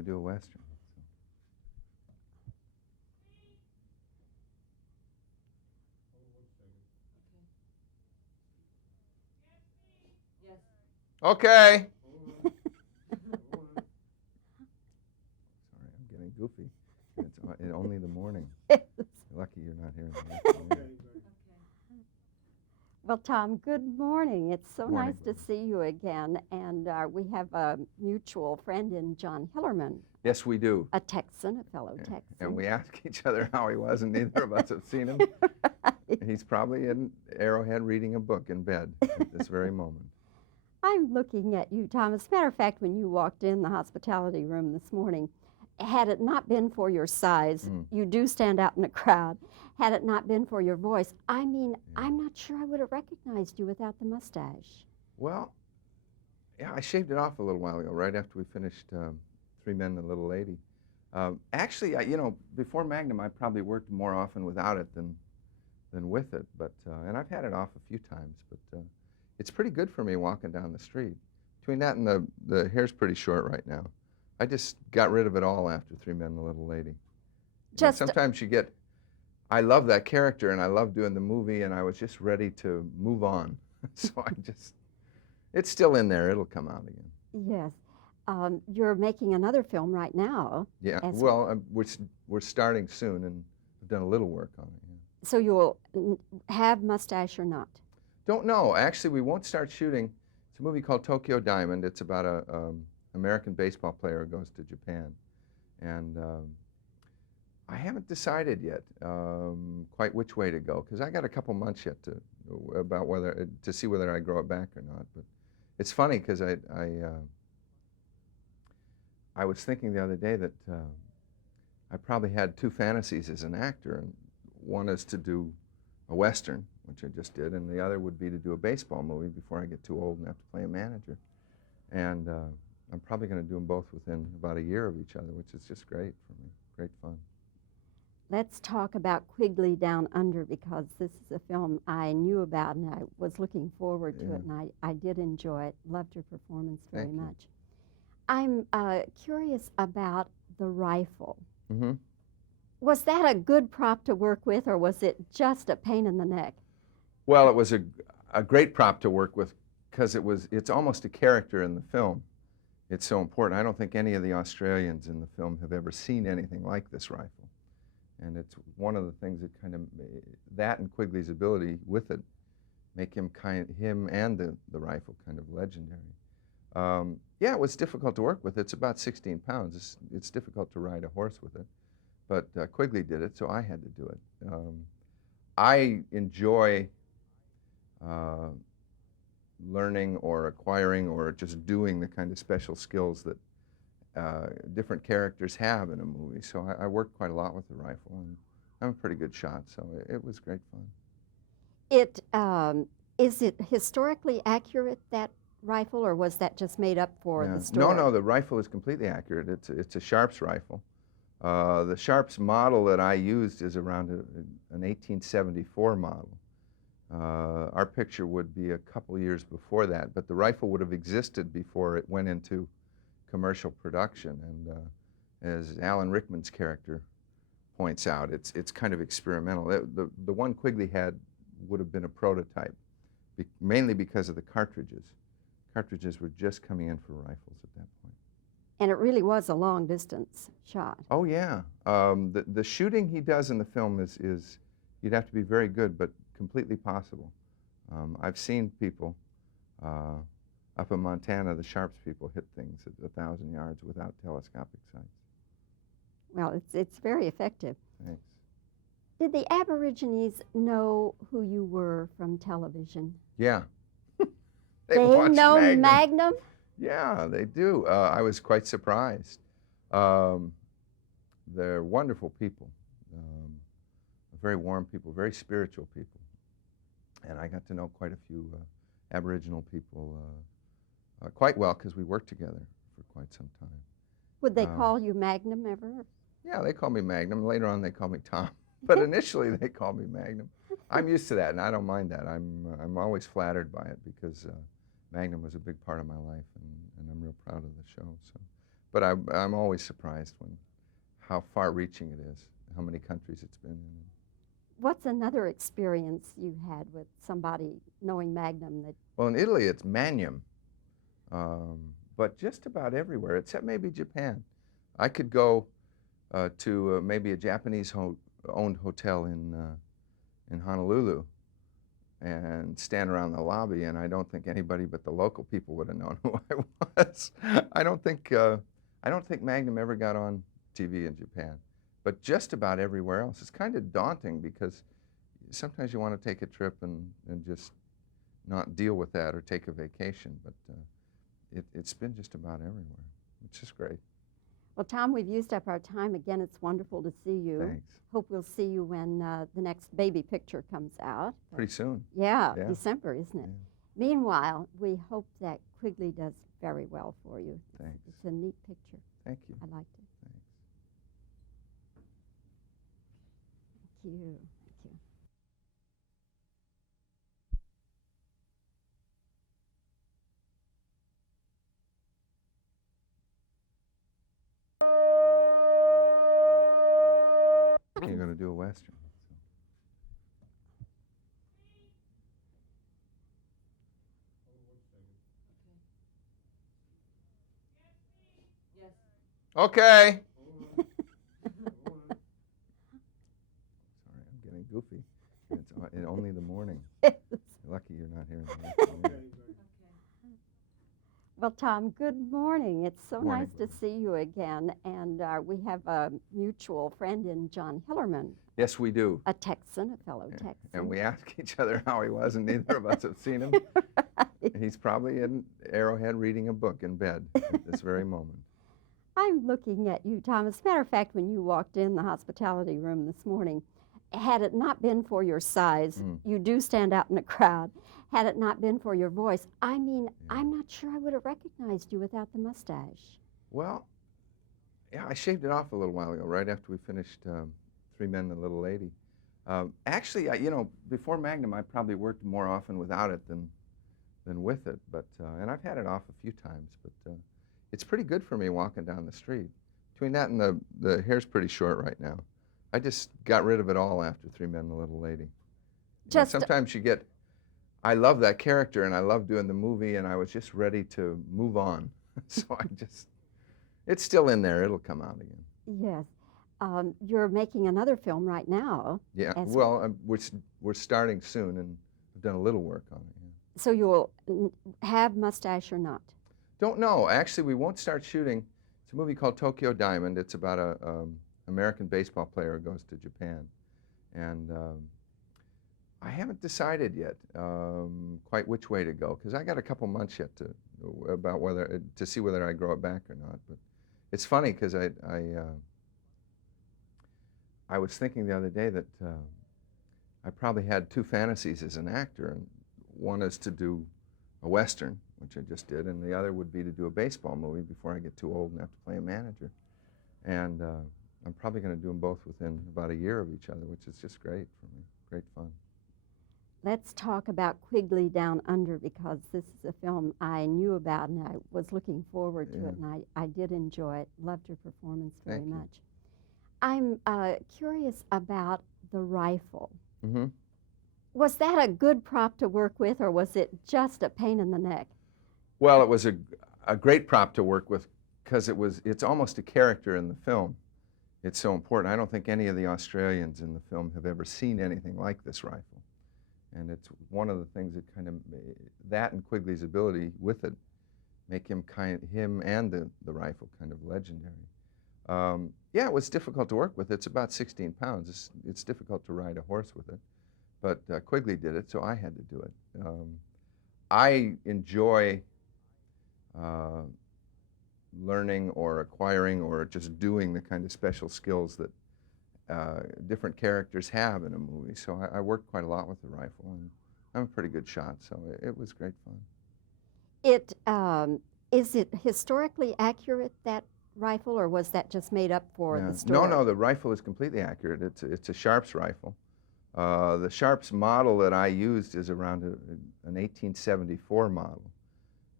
to do a Western. Okay. Sorry, I'm getting goofy. It's only the morning. Lucky you're not here in the afternoon. Well, Tom, good morning. It's so Morning. nice to see you again. And we have a mutual friend in John Hillerman, Yes, we do. a Texan, a fellow Texan. And we ask each other how he was, and neither of us have seen him. He's probably in Arrowhead reading a book in bed at this very moment. I'm looking at you, Tom. As a matter of fact, when you walked in the hospitality room this morning, had it not been for your size, you do stand out in the crowd. Had it not been for your voice, I mean, I'm not sure I would have recognized you without the mustache. Well, yeah, I shaved it off a little while ago, right after we finished Three Men and a Little Lady. Actually, before Magnum, I probably worked more often without it than with it. But and I've had it off a few times, but it's pretty good for me walking down the street. Between that and the hair's pretty short right now. I just got rid of it all after Three Men and a Little Lady. Sometimes you get, I love that character and I love doing the movie and I was just ready to move on. So it's still in there. It'll come out again. Yes. You're making another film right now. Yeah, well, we're starting soon and I've done a little work on it. Yeah. So you'll have mustache or not? Don't know. Actually, we won't start shooting. It's a movie called Tokyo Diamond. It's about a American baseball player who goes to Japan. And I haven't decided yet quite which way to go, because I got a couple months yet to see whether I grow it back or not. But it's funny because I was thinking the other day that I probably had two fantasies as an actor, and one is to do a Western, which I just did, and the other would be to do a baseball movie before I get too old and have to play a manager. And I'm probably going to do them both within about a year of each other, which is just great for me, great fun. Let's talk about Quigley Down Under, because this is a film I knew about and I was looking forward to it, and I did enjoy it. Loved your performance very much. I'm curious about the rifle. Mm-hmm. Was that a good prop to work with, or was it just a pain in the neck? Well, it was a great prop to work with because it's almost a character in the film. It's so important. I don't think any of the Australians in the film have ever seen anything like this rifle. And it's one of the things that kind of, that and Quigley's ability with it, make him and the rifle kind of legendary. Yeah, it was difficult to work with. It's about 16 pounds. It's difficult to ride a horse with it. But Quigley did it, so I had to do it. I enjoy learning or acquiring or just doing the kind of special skills that different characters have in a movie. So I worked quite a lot with the rifle, and I'm a pretty good shot, so it was great fun. Is it historically accurate, that rifle, or was that just made up for the story? No, the rifle is completely accurate. It's a Sharps rifle. The Sharps model that I used is around an 1874 model. Our picture would be a couple years before that, but the rifle would have existed before it went into commercial production. And as Alan Rickman's character points out, it's kind of experimental. The one Quigley had would have been a prototype, mainly because of the cartridges. Cartridges were just coming in for rifles at that point. And it really was a long-distance shot. Oh, yeah. The shooting he does in the film is you'd have to be very good, but completely possible. I've seen people up in Montana, the Sharps people hit things at 1,000 yards without telescopic sights. Well, it's very effective. Thanks. Did the Aborigines know who you were from television? Yeah. They know Magnum? Yeah, they do. I was quite surprised. They're wonderful people, very warm people, very spiritual people. And I got to know quite a few Aboriginal people quite well because we worked together for quite some time. Would they call you Magnum ever? Yeah, they call me Magnum. Later on, they call me Tom. But initially, they call me Magnum. I'm used to that, and I don't mind that. I'm always flattered by it because Magnum was a big part of my life, and I'm real proud of the show. So, But I'm always surprised how far-reaching it is, how many countries it's been in. What's another experience you had with somebody knowing Magnum that? Well, in Italy, it's Magnum, but just about everywhere, except maybe Japan. I could go to maybe a Japanese-owned hotel in Honolulu and stand around the lobby, and I don't think anybody but the local people would have known who I was. I don't think Magnum ever got on TV in Japan, but just about everywhere else. It's kind of daunting because sometimes you want to take a trip and just not deal with that or take a vacation, but it's been just about everywhere, which is great. Well, Tom, we've used up our time. Again, it's wonderful to see you. Thanks. Hope we'll see you when the next baby picture comes out. Pretty soon. Yeah, Yeah. December, isn't it? Yeah. Meanwhile, we hope that Quigley does very well for you. Thanks. It's a neat picture. Thank you. I liked it. Thanks. Thank you. Thank you. You're going to do a Western. Okay. Sorry, I'm getting goofy. It's only the morning. Lucky you're not here in the afternoon. Well, Tom, good morning. It's so Morning. nice to see you again. And we have a mutual friend in John Hillerman, Yes, we do. a Texan, a fellow Texan. And we ask each other how he was, and neither of us have seen him. He's probably in Arrowhead reading a book in bed at this very moment. I'm looking at you, Tom. As a matter of fact, when you walked in the hospitality room this morning, had it not been for your size, you do stand out in a crowd. Had it not been for your voice, I mean, I'm not sure I would have recognized you without the mustache. Well, yeah, I shaved it off a little while ago, right after we finished Three Men and a Little Lady. Actually, before Magnum, I probably worked more often without it than with it. But and I've had it off a few times, but it's pretty good for me walking down the street. Between that and the hair's pretty short right now. I just got rid of it all after Three Men and a Little Lady. Sometimes you get, I love that character and I love doing the movie, and I was just ready to move on. So it's still in there. It'll come out again. Yes. You're making another film right now. Yeah, well, we're starting soon, and I've done a little work on it. Yeah. So you'll have mustache or not? Don't know. Actually, we won't start shooting. It's a movie called Tokyo Diamond. It's about a American baseball player who goes to Japan, and I haven't decided yet quite which way to go, because I got a couple months yet to see whether I grow it back or not. But it's funny because I was thinking the other day that I probably had two fantasies as an actor, and one is to do a Western, which I just did, and the other would be to do a baseball movie before I get too old and have to play a manager. And I'm probably going to do them both within about a year of each other, which is just great for me, great fun. Let's talk about Quigley Down Under, because this is a film I knew about and I was looking forward to it, and I did enjoy it. Loved your performance very much. I'm curious about the rifle. Mm-hmm. Was that a good prop to work with, or was it just a pain in the neck? Well, it was a great prop to work with, because it's almost a character in the film. It's so important. I don't think any of the Australians in the film have ever seen anything like this rifle. And it's one of the things that kind of, that and Quigley's ability with it, make him and the rifle kind of legendary. Yeah, it was difficult to work with. It's about 16 pounds. It's difficult to ride a horse with it. But Quigley did it, so I had to do it. I enjoy learning or acquiring or just doing the kind of special skills that different characters have in a movie. So I worked quite a lot with the rifle, and I'm a pretty good shot, so it was great fun. Is it historically accurate, that rifle, or was that just made up for the story? No, the rifle is completely accurate. It's a Sharps rifle. The Sharps model that I used is around an 1874 model.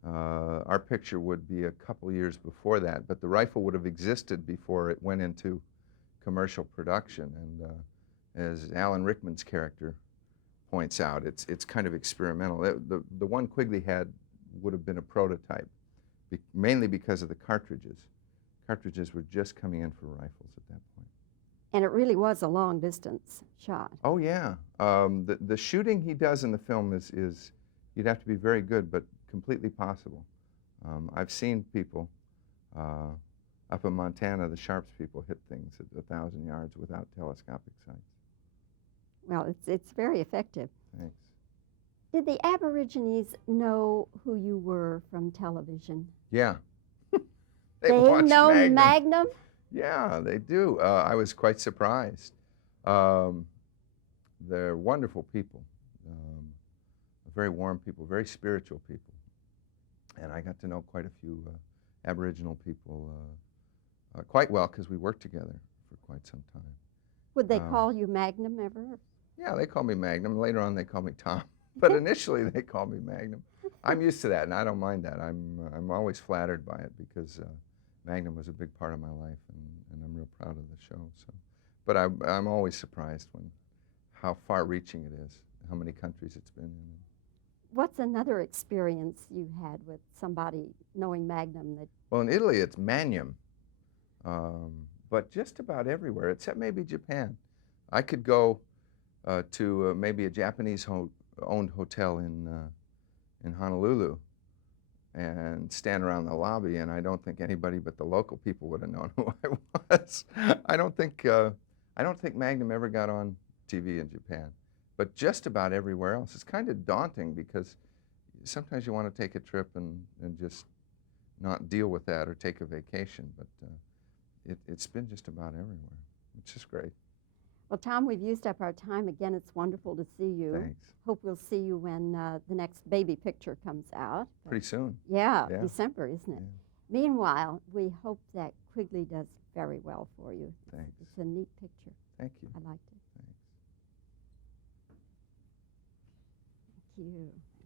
Our picture would be a couple years before that, but the rifle would have existed before it went into commercial production. And as Alan Rickman's character points out, it's kind of experimental. The one Quigley had would have been a prototype, mainly because of the cartridges. Cartridges were just coming in for rifles at that point. And it really was a long distance shot. Oh yeah, the shooting he does in the film is you'd have to be very good, but completely possible. I've seen people up in Montana, the Sharps people hit things at 1,000 yards without telescopic sights. Well, it's very effective. Thanks. Did the Aborigines know who you were from television? Yeah. They watched know Magnum? Yeah, they do. I was quite surprised. They're wonderful people, very warm people, very spiritual people. And I got to know quite a few Aboriginal people quite well because we worked together for quite some time. Would they call you Magnum ever? Yeah, they call me Magnum. Later on, they call me Tom. But initially, they call me Magnum. I'm used to that, and I don't mind that. I'm always flattered by it because Magnum was a big part of my life, and I'm real proud of the show. So, but I'm always surprised how far-reaching it is, how many countries it's been in. What's another experience you had with somebody knowing Magnum that? Well, in Italy, it's Magnum, but just about everywhere, except maybe Japan. I could go to maybe a Japanese-owned hotel in Honolulu and stand around the lobby, and I don't think anybody but the local people would have known who I was. I don't think Magnum ever got on TV in Japan, but just about everywhere else. It's kind of daunting because sometimes you want to take a trip and just not deal with that or take a vacation, but it's been just about everywhere, which is great. Well, Tom, we've used up our time. Again, it's wonderful to see you. Thanks. Hope we'll see you when the next baby picture comes out. Pretty soon. Yeah, Yeah. December, isn't it? Yeah. Meanwhile, we hope that Quigley does very well for you. Thanks. It's a neat picture. Thank you. I liked it. Thanks. Thank you.